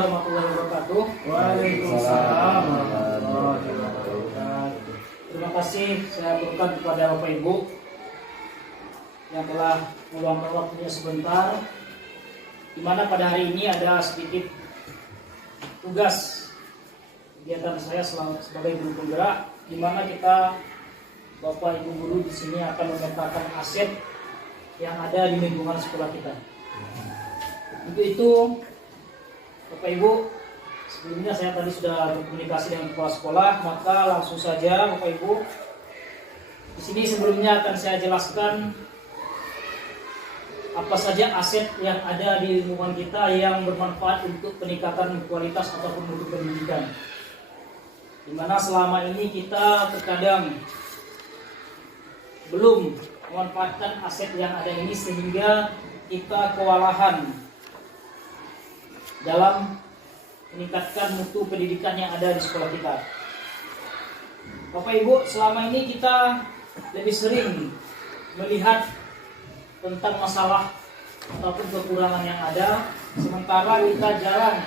warahmatullahi wabarakatuh. Waalaikumsalam warahmatullahi wabarakatuh. Terima kasih saya berikan kepada Bapak Ibu yang telah meluangkan waktunya sebentar, di mana pada hari ini ada sedikit tugas kegiatan saya sebagai guru penggerak, di mana kita Bapak Ibu guru di sini akan memetakan aset yang ada di lingkungan sekolah kita. Untuk itu, Bapak Ibu, sebelumnya saya tadi sudah berkomunikasi dengan kepala sekolah, maka langsung saja Bapak Ibu, di sini sebelumnya akan saya jelaskan apa saja aset yang ada di lingkungan kita yang bermanfaat untuk peningkatan kualitas ataupun mutu pendidikan. Di mana selama ini kita terkadang belum memanfaatkan aset yang ada ini sehingga kita kewalahan dalam meningkatkan mutu pendidikan yang ada di sekolah kita. Bapak Ibu, selama ini kita lebih sering melihat tentang masalah ataupun kekurangan yang ada, sementara kita jarang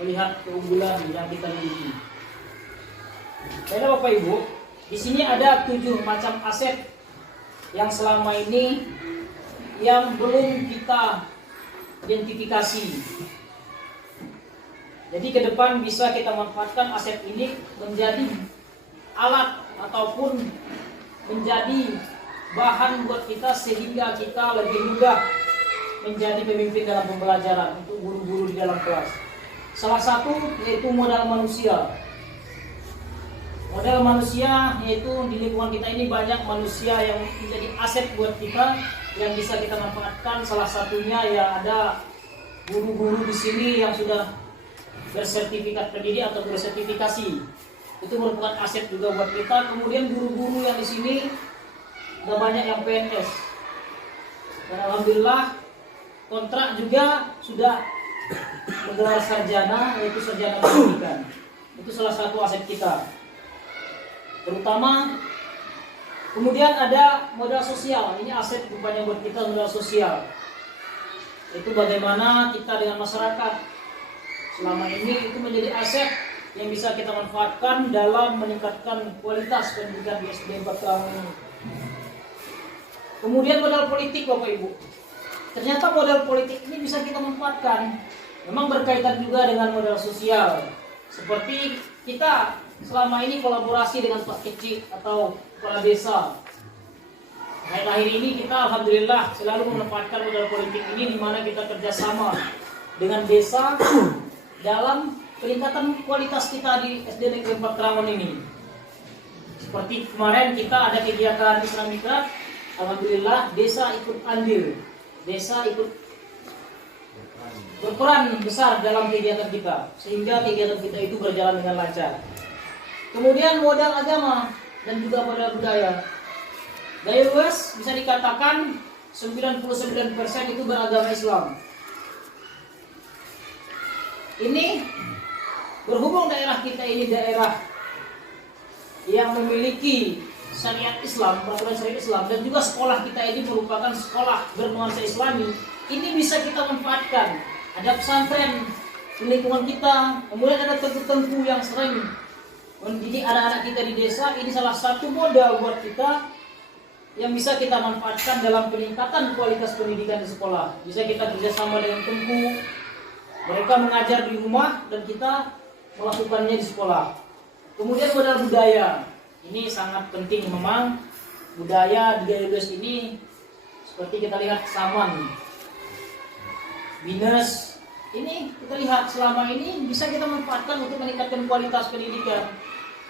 melihat keunggulan yang kita miliki. Baiklah Bapak Ibu, di sini ada 7 macam aset yang selama ini yang belum kita identifikasi. Jadi ke depan bisa kita manfaatkan aset ini menjadi alat ataupun menjadi bahan buat kita sehingga kita lebih mudah menjadi pemimpin dalam pembelajaran untuk guru-guru di dalam kelas. Salah satu yaitu modal manusia. Modal manusia yaitu di lingkungan kita ini banyak manusia yang menjadi aset buat kita yang bisa kita manfaatkan. Salah satunya ya ada guru-guru di sini yang sudah bersertifikat pendidik atau bersertifikasi, itu merupakan aset juga buat kita. Kemudian guru-guru yang di sini sudah banyak yang PNS, dan alhamdulillah kontrak juga sudah menggelar sarjana, yaitu sarjana pendidikan. Itu salah satu aset kita, terutama. Kemudian ada modal sosial, ini aset rupanya buat kita, modal sosial. Itu bagaimana kita dengan masyarakat selama ini itu menjadi aset yang bisa kita manfaatkan dalam meningkatkan kualitas pendidikan di SD 4 Kerawang ini. Kemudian modal politik Bapak Ibu. Ternyata modal politik ini bisa kita manfaatkan. Memang berkaitan juga dengan modal sosial. Seperti kita selama ini kolaborasi dengan Pak Kecik atau kepala desa. Akhir-akhir ini kita alhamdulillah selalu memanfaatkan modal politik ini, di mana kita kerjasama dengan desa dalam peningkatan kualitas kita di SD Negeri 4 Kerawang ini. Seperti kemarin kita ada kegiatan Islamika, alhamdulillah desa ikut andil, desa ikut berperan besar dalam kegiatan kita, sehingga kegiatan kita itu berjalan dengan lancar. Kemudian modal agama dan juga modal budaya. Daya luas bisa dikatakan 99% itu beragama Islam. Ini berhubung daerah kita ini daerah yang memiliki syariat Islam, peraturan syariat Islam, dan juga sekolah kita ini merupakan sekolah bernuansa Islami. Ini bisa kita manfaatkan. Ada pesantren di lingkungan kita, kemudian ada tentu-tentu yang sering mendidik anak-anak kita di desa. Ini salah satu modal buat kita yang bisa kita manfaatkan dalam peningkatan kualitas pendidikan di sekolah. Bisa kita kerjasama dengan Tengku, mereka mengajar di rumah dan kita melakukannya di sekolah. Kemudian modal budaya, ini sangat penting memang. Budaya di Gayudes ini seperti kita lihat Saman, Binus, ini kita lihat selama ini bisa kita manfaatkan untuk meningkatkan kualitas pendidikan.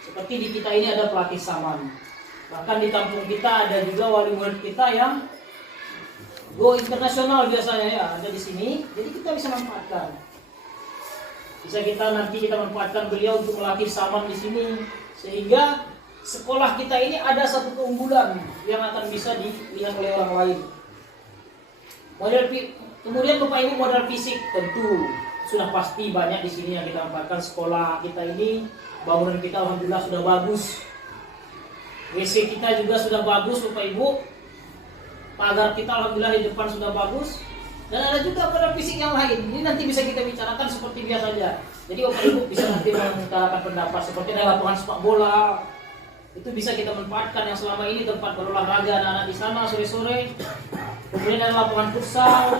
Seperti di kita ini ada pelatih Saman. Bahkan di kampung kita ada juga wali murid kita yang go internasional biasanya ya, ada di sini. Jadi kita bisa manfaatkan. Bisa nanti kita manfaatkan beliau untuk melatih Saman di sini, sehingga sekolah kita ini ada satu keunggulan yang akan bisa dilihat oleh orang lain. Kemudian Bapak Ibu, modal fisik tentu sudah pasti banyak di sini yang kita manfaatkan. Sekolah kita ini, bangunan kita alhamdulillah sudah bagus. WC kita juga sudah bagus Bapak Ibu. Pagar kita alhamdulillah di depan sudah bagus. Dan ada juga modal fisik yang lain. Ini nanti bisa kita bicarakan seperti biasa saja. Jadi Bapak Ibu bisa nanti mengutarakan pendapat seperti ada lapangan sepak bola. Itu bisa kita manfaatkan yang selama ini tempat berolahraga anak-anak di sana sore-sore. Kemudian ada lapangan futsal,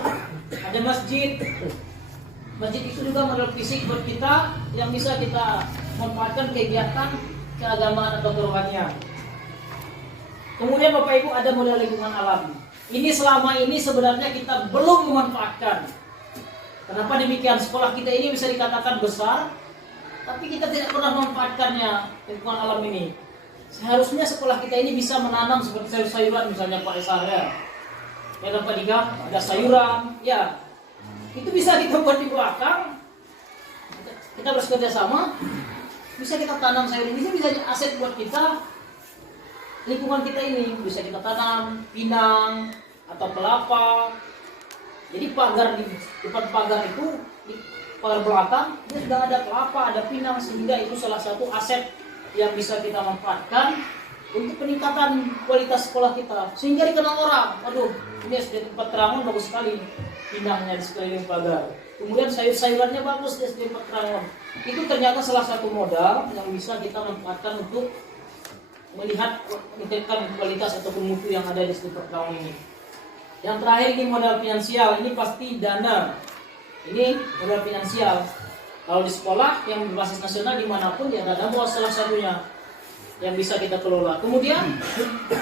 ada masjid. Masjid itu juga modal fisik buat kita yang bisa kita manfaatkan kegiatan keagamaan atau kerohanian. Kemudian Bapak Ibu ada modal lingkungan alam. Ini selama ini sebenarnya kita belum memanfaatkan. Kenapa demikian? Sekolah kita ini bisa dikatakan besar, tapi kita tidak pernah memanfaatkannya lingkungan alam ini. Seharusnya sekolah kita ini bisa menanam seperti sayur-sayuran misalnya Pak Esara. Ya kan Pak Dika, ada sayuran, ya. Itu bisa kita buat di belakang. Kita bekerja sama, bisa kita tanam sayur ini, bisa jadi aset buat kita. Lingkungan kita ini bisa kita tanam pinang atau kelapa. Jadi pagar di depan pagar itu, di pagar belakang, itu sudah ada kelapa, ada pinang, sehingga itu salah satu aset yang bisa kita manfaatkan untuk peningkatan kualitas sekolah kita, sehingga dikenal orang. Waduh, ini SD tempat Terangon bagus sekali, pinangnya di sekeliling pagar. Kemudian sayur-sayurannya bagus di SD tempat Terangon. Itu ternyata salah satu modal yang bisa kita manfaatkan untuk melihat meningkatkan kualitas ataupun mutu yang ada di SD tempat Terangon ini. Yang terakhir ini modal finansial, ini pasti dana. Ini modal finansial. Kalau di sekolah yang berbasis nasional dimanapun ya dana bos salah satunya yang bisa kita kelola. Kemudian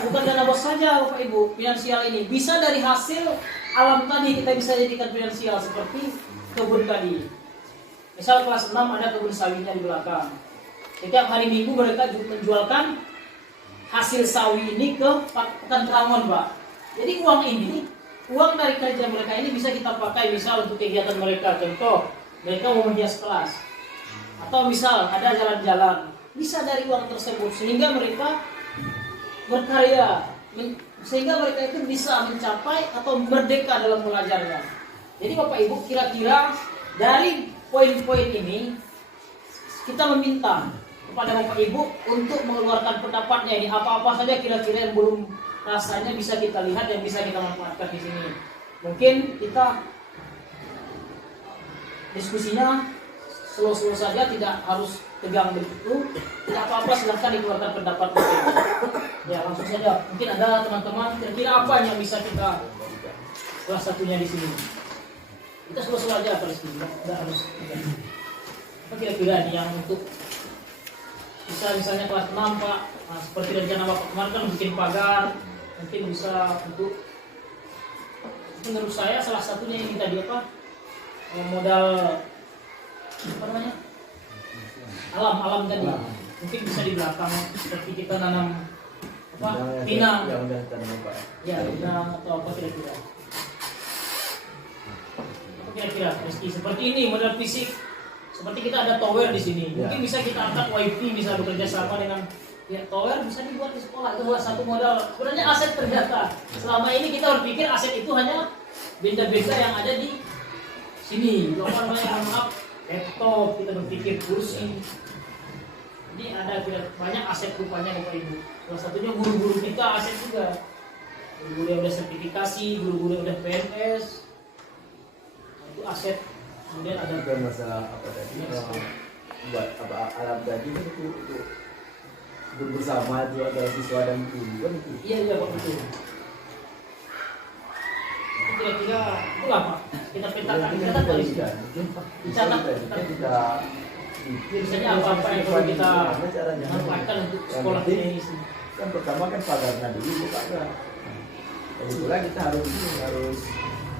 bukan dana bos saja Bapak Ibu, finansial ini bisa dari hasil alam tadi kita bisa jadikan finansial seperti kebun tadi. Misal kelas 6 ada kebun sawitnya di belakang. Setiap hari Minggu mereka menjualkan hasil sawi ini ke Pekan Terangon, Pak. Jadi uang dari kerja mereka ini bisa kita pakai misal untuk kegiatan mereka. Contoh, mereka mau menghias kelas, atau misal ada jalan-jalan, bisa dari uang tersebut sehingga mereka berkarya, sehingga mereka itu bisa mencapai atau merdeka dalam belajarnya. Jadi Bapak Ibu, kira-kira dari poin-poin ini kita meminta kepada Bapak Ibu untuk mengeluarkan pendapatnya ini, apa-apa saja kira-kira yang belum rasanya bisa kita lihat dan bisa kita manfaatkan di sini. Mungkin kita diskusinya slow-slow saja, tidak harus tegang begitu. Tidak apa-apa, silahkan dikeluarkan pendapat mungkin. Ya langsung saja. Mungkin ada teman-teman kira-kira apa yang bisa kita salah satunya di sini. Kita slow-slow aja pada sini. Tidak harus. Apa kira-kira ini yang untuk bisa misalnya kelas 6 Pak. Nah, seperti rencana Bapak kemarin kan bikin pagar, mungkin bisa untuk, menurut saya salah satunya ini tadi apa? Modal apa namanya? Alam tadi. Mungkin bisa di belakang seperti kita nanam apa? Pinang. Ya, pinang atau apa kira-kira. Apa kira-kira? Meski seperti ini modal fisik. Seperti kita ada tower di sini. Mungkin bisa kita angkat wifi, bisa bekerja sama dengan ya, tower bisa dibuat di sekolah. Itu satu modal. Sebenarnya aset ternyata. Selama ini kita berpikir aset itu hanya benda-benda yang ada di sini. Bahkan maaf, laptop, kita berpikir kursi. Ini ada banyak aset rupanya Bapak Ibu. Salah satunya guru-guru kita aset juga. Guru-guru yang udah sertifikasi, guru-guru yang udah PNS. Itu aset. Kemudian ada juga masalah apa tadi buat apa alam tadi itu bersama itu ada siswa dan guru kan itu. Iya Pak, betul. Itu kira-kira itu apa? Kita petakan, kita tulis. Dicatat kita misalnya apa yang perlu kita manfaatkan untuk sekolah ini. Kan pertama kan pagarnya dulu pagar. Kebetulan kita harus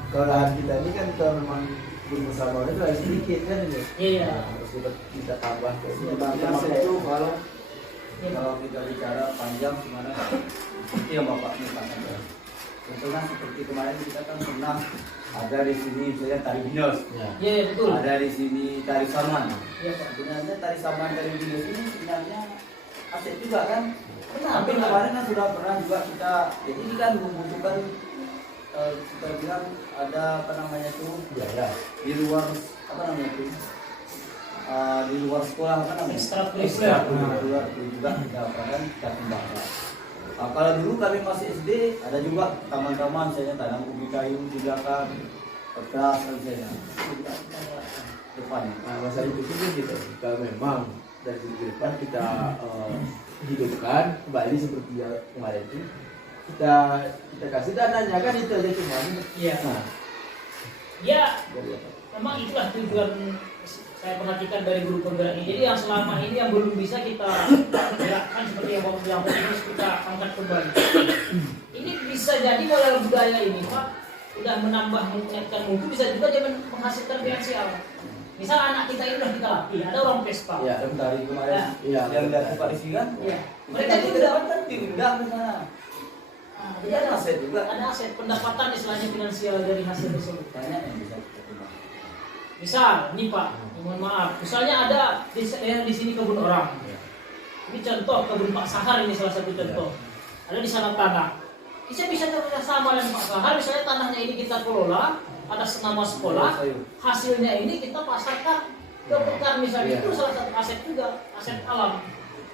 kalau lahan kita ini kan kalau memang bersama itu harus sedikit kan ini. Iya. Harus kita tambah ke sini. Itu kalau kita bicara panjang gimana itu yang Bapak mintakan ya. Contohnya seperti kemarin kita kan pernah ada di sini misalnya tari binos. Iya betul. Ada di sini tari saman. Iya Pak. Sebenarnya tari saman tari binos ini sebenarnya aset juga kan. Benar, Tapi benar. kemarin kan sudah pernah juga kita jadi ini kan membutuhkan kita bilang ada apa namanya itu biaya di luar apa namanya itu di luar sekolah apa namanya Ekstrakurikuler. di luar itu juga kita akan kita kembangkan. Nah, kalau dulu kami masih SD ada juga taman-taman misalnya tanam ubi kayu di belakang keras saja depannya. Nah, masa itu pun kita jika memang dari segi depan kita hidupkan kembali seperti yang kemarin itu, kita kasih dananya kan itu aja cuma. Iya. Nah, Ya, dari apa? memang itulah tujuan saya perhatikan dari guru penggerak ini. Jadi yang selama ini yang belum bisa kita gerakkan seperti yang Bapak bilang tadi, harus kita angkat kembali. Ini bisa jadi moral budaya ini Pak sudah menambah meningkatkan mutu, bisa juga dia menghasilkan finansial. Misal anak kita ini sudah kita latih, ada orang Vespa. Ya. Dan dari kemarin Iya. yang lihat Pak Rizky kan, Iya. mereka Mereka juga juga kan diundang ke sana. Jadi ada aset juga. ada aset pendapatan istilahnya finansial dari hasil tersebut. Banyak yang bisa kita terima. Misal, nih Pak, mohon maaf, misalnya ada di sini kebun orang. Ini contoh kebun Pak Sahar, ini salah satu contoh. Ada di sana tanah. Kita bisa kerjasama dengan Pak Sahar, misalnya tanahnya ini kita kelola, ada nama sekolah, hasilnya ini kita pasarkan ke pekan misalnya. Itu salah satu aset juga, aset alam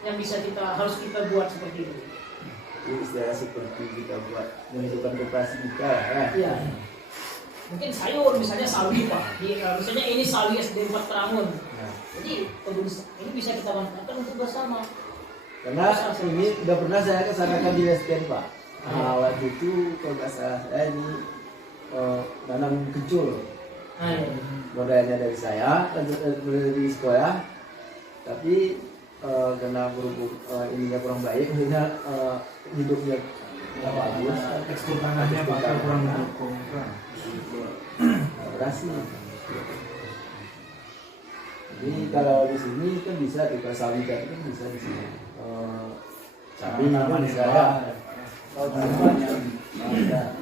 yang bisa harus kita buat seperti itu. Ini istilah seperti kita buat menghidupkan koperasi kita kan. Iya. Mungkin sayur, misalnya sawi Pak. Misalnya ini sawi SD 4 Terangun. Nah, Jadi kebun ini bisa kita manfaatkan untuk bersama. karena ini udah pernah saya kesanakan di Western Pak. Nah, waktu itu kalau nggak salah saya ini nanam kencur. Nah, iya. Modalnya dari saya, dari sekolah, tapi karena berhubung ininya kurang baik, akhirnya hidupnya nggak bagus. Tekstur tanahnya bakal kurang mendukung. Nggak berhasil. Jadi kalau di sini kan bisa kita sawi kan bisa di sini. Sawi kan bisa ya. Kalau tanamannya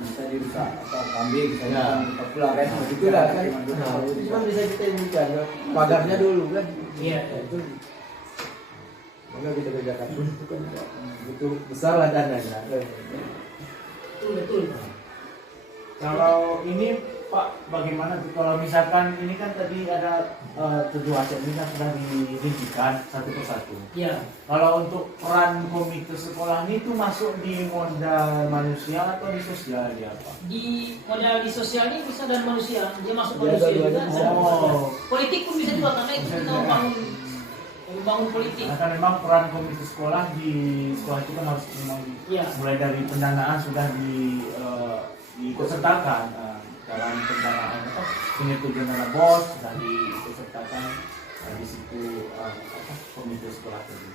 bisa dirusak atau kambing bisa Ya. kita pulang kan. Itulah kan. Nah, itu kan bisa kita inikan pagarnya dulu kan. Iya. Nah, itu maka kita kerjakan pun itu kan butuh besar lah dananya. Betul. Kalau ini Pak, bagaimana tuh kalau misalkan ini kan tadi ada 7 aset ini kan sudah dirincikan satu persatu. Iya. Kalau untuk peran komite sekolah ini tuh masuk di modal manusia atau di sosial ya Pak? Di modal di sosial ini bisa dan manusia, dia masuk Ya, manusia dua-duanya juga. bisa. Oh. Politik pun bisa juga karena itu kita membangun politik. Karena kan memang peran komite sekolah di sekolah itu kan harus memang Iya. mulai dari pendanaan sudah diikutsertakan dalam pendanaan penyetujuan dana bos sudah diikutsertakan di situ komite sekolah tadi.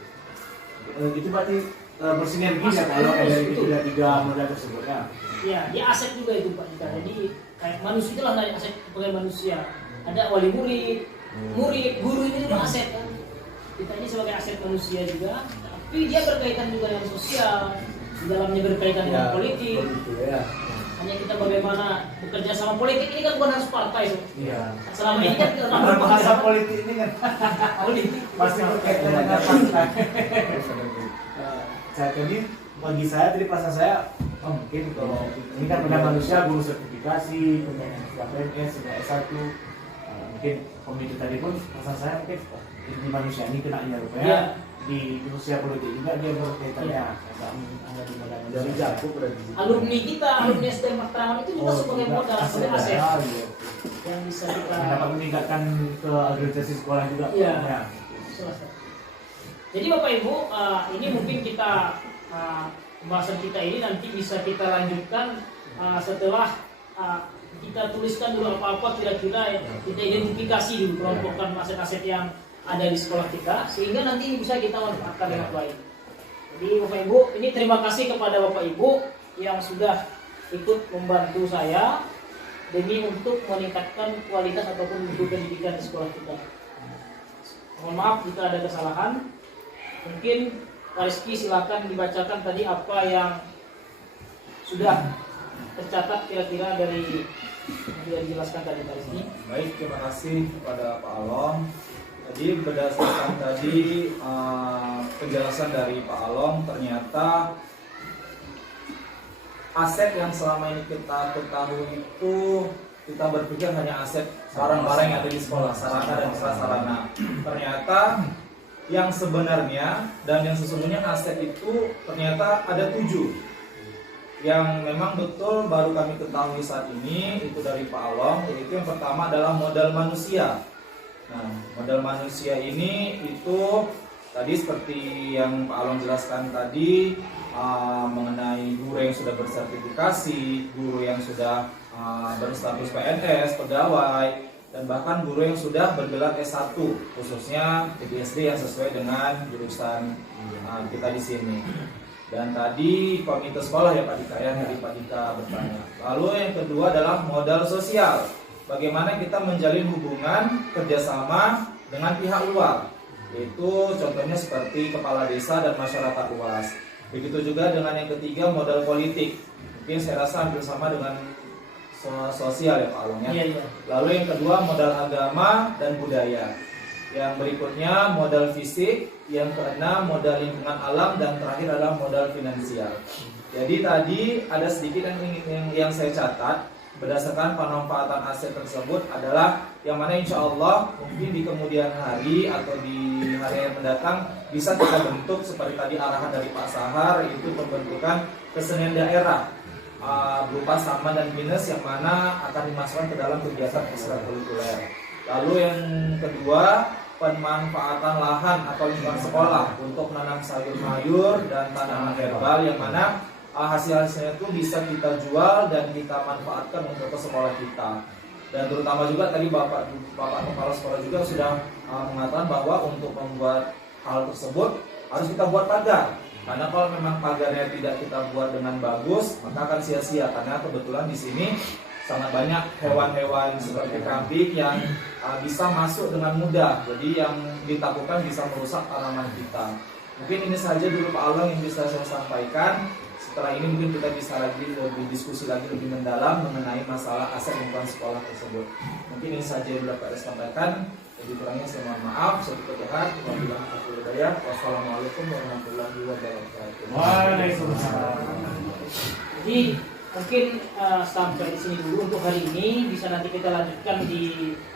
Itu berarti bersinergi ya kalau dari tiga modal tersebut ya. Iya, dia aset juga itu Pak. Jadi kayak manusia itulah dari aset sebagai manusia. Ada wali murid, guru ini juga aset kan. Kita ini sebagai aset manusia juga, tapi dia berkaitan juga dengan sosial, di dalamnya berkaitan dengan politik. Ya. Hanya kita bagaimana bekerja sama politik ini kan bukan harus partai. Iya. Selama ini kan Karena bahasa politik ini kan politik. pasti berkaitan dengan partai. Saya tadi bagi saya tadi pasal saya mungkin kalau ini kan pada manusia guru sertifikasi, punya PNS, sudah S1, mungkin komite tadi pun pasal saya mungkin di manusia ini kena rupanya. Iya. Di sosial politik juga dia berkaitannya ada di modal Dari manusia. Jaku berarti. Alumni kita, alumni SDM Pertahanan itu juga sebagai modal, sebagai aset Iya. yang bisa kita Dapat meningkatkan ke organisasi sekolah juga. Iya. Ya. selesai. Jadi Bapak Ibu, ini mungkin kita pembahasan kita ini nanti bisa kita lanjutkan setelah kita tuliskan dulu apa-apa kira-kira kita identifikasi dulu kelompokkan aset-aset yang ada di sekolah kita sehingga nanti bisa kita manfaatkan dengan baik. Jadi Bapak Ibu, ini terima kasih kepada Bapak Ibu yang sudah ikut membantu saya demi untuk meningkatkan kualitas ataupun mutu pendidikan di sekolah kita. Mohon maaf jika ada kesalahan. Mungkin Pak Rizky silakan dibacakan tadi apa yang sudah tercatat kira-kira dari yang dijelaskan tadi Pak Rizky. Baik, terima kasih kepada Pak Alom. Jadi berdasarkan tadi penjelasan dari Pak Alom, ternyata aset yang selama ini kita ketahui itu kita berpikir hanya aset barang-barang yang ada di sekolah, sarana dan prasarana. Ternyata yang sebenarnya dan yang sesungguhnya aset itu ternyata ada 7. yang memang betul baru kami ketahui saat ini itu dari Pak Along, yaitu yang pertama adalah modal manusia. Nah, modal manusia ini itu tadi seperti yang Pak Along jelaskan tadi, mengenai guru yang sudah bersertifikasi, guru yang sudah berstatus PNS, pegawai, dan bahkan guru yang sudah bergelar S1, khususnya PGSD yang sesuai dengan jurusan kita di sini. Dan tadi komite sekolah ya Pak Dika ya, tadi Pak Dika bertanya. Lalu yang kedua adalah modal sosial. Bagaimana kita menjalin hubungan kerjasama dengan pihak luar. Yaitu contohnya seperti kepala desa dan masyarakat luas. Begitu juga dengan yang ketiga modal politik. Mungkin saya rasa hampir sama dengan sosial ya Pak Along ya. Iya, iya. Lalu yang kedua modal agama dan budaya. Yang berikutnya modal fisik, yang keenam modal lingkungan alam, dan terakhir adalah modal finansial. Jadi tadi ada sedikit yang saya catat berdasarkan pemanfaatan aset tersebut adalah yang mana insya Allah mungkin di kemudian hari atau di hari yang mendatang bisa kita bentuk seperti tadi arahan dari Pak Sahar, itu pembentukan kesenian daerah berupa sama dan minus yang mana akan dimasukkan ke dalam kegiatan ekstrakurikuler. Lalu yang kedua, pemanfaatan lahan atau lingkungan sekolah untuk menanam sayur mayur dan tanaman herbal yang mana hasil-hasilnya itu bisa kita jual dan kita manfaatkan untuk ke sekolah kita. Dan terutama juga tadi Bapak Kepala Sekolah juga sudah mengatakan bahwa untuk membuat hal tersebut harus kita buat pagar. Karena kalau memang pagarnya tidak kita buat dengan bagus, maka akan sia-sia. Karena kebetulan di sini sangat banyak hewan-hewan seperti kambing yang bisa masuk dengan mudah. Jadi yang ditakutkan bisa merusak tanaman kita. Mungkin ini saja dulu Pak Along yang bisa saya sampaikan. Setelah ini mungkin kita bisa lebih diskusi lagi lebih mendalam mengenai masalah aset lingkungan sekolah tersebut. Mungkin ini saja yang dapat saya sampaikan. Lebih kurangnya saya mohon maaf. Saya berkata, wassalamualaikum warahmatullahi wabarakatuh. Waalaikumsalam. Jadi mungkin sampai di sini dulu untuk hari ini, bisa nanti kita lanjutkan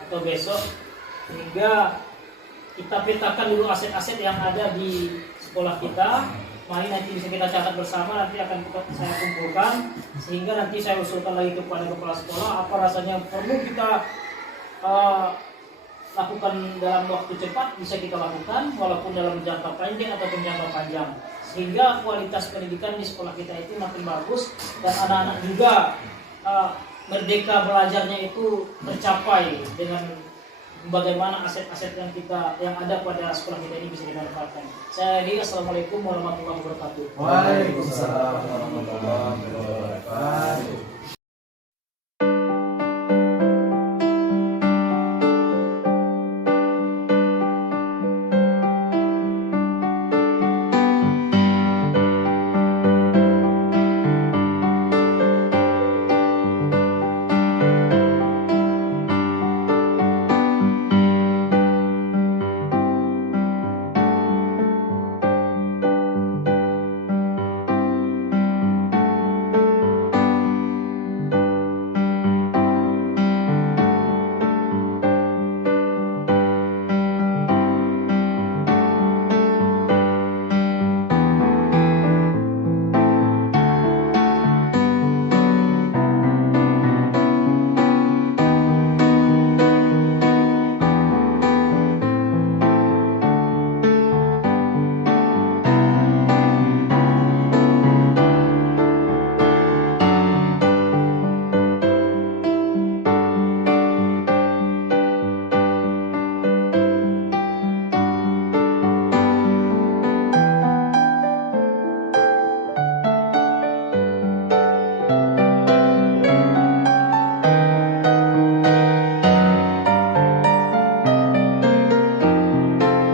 atau besok, sehingga kita petakan dulu aset-aset yang ada di sekolah kita. Mari nanti bisa kita catat bersama, nanti akan saya kumpulkan, sehingga nanti saya usulkan lagi kepada kepala sekolah apa rasanya perlu kita lakukan dalam waktu cepat, bisa kita lakukan walaupun dalam jangka pendek ataupun jangka panjang, sehingga kualitas pendidikan di sekolah kita itu makin bagus dan anak-anak juga merdeka belajarnya itu tercapai dengan bagaimana aset-aset yang ada pada sekolah kita ini bisa dimanfaatkan. Saya Adi, assalamualaikum warahmatullahi wabarakatuh. Waalaikumsalam warahmatullahi wabarakatuh.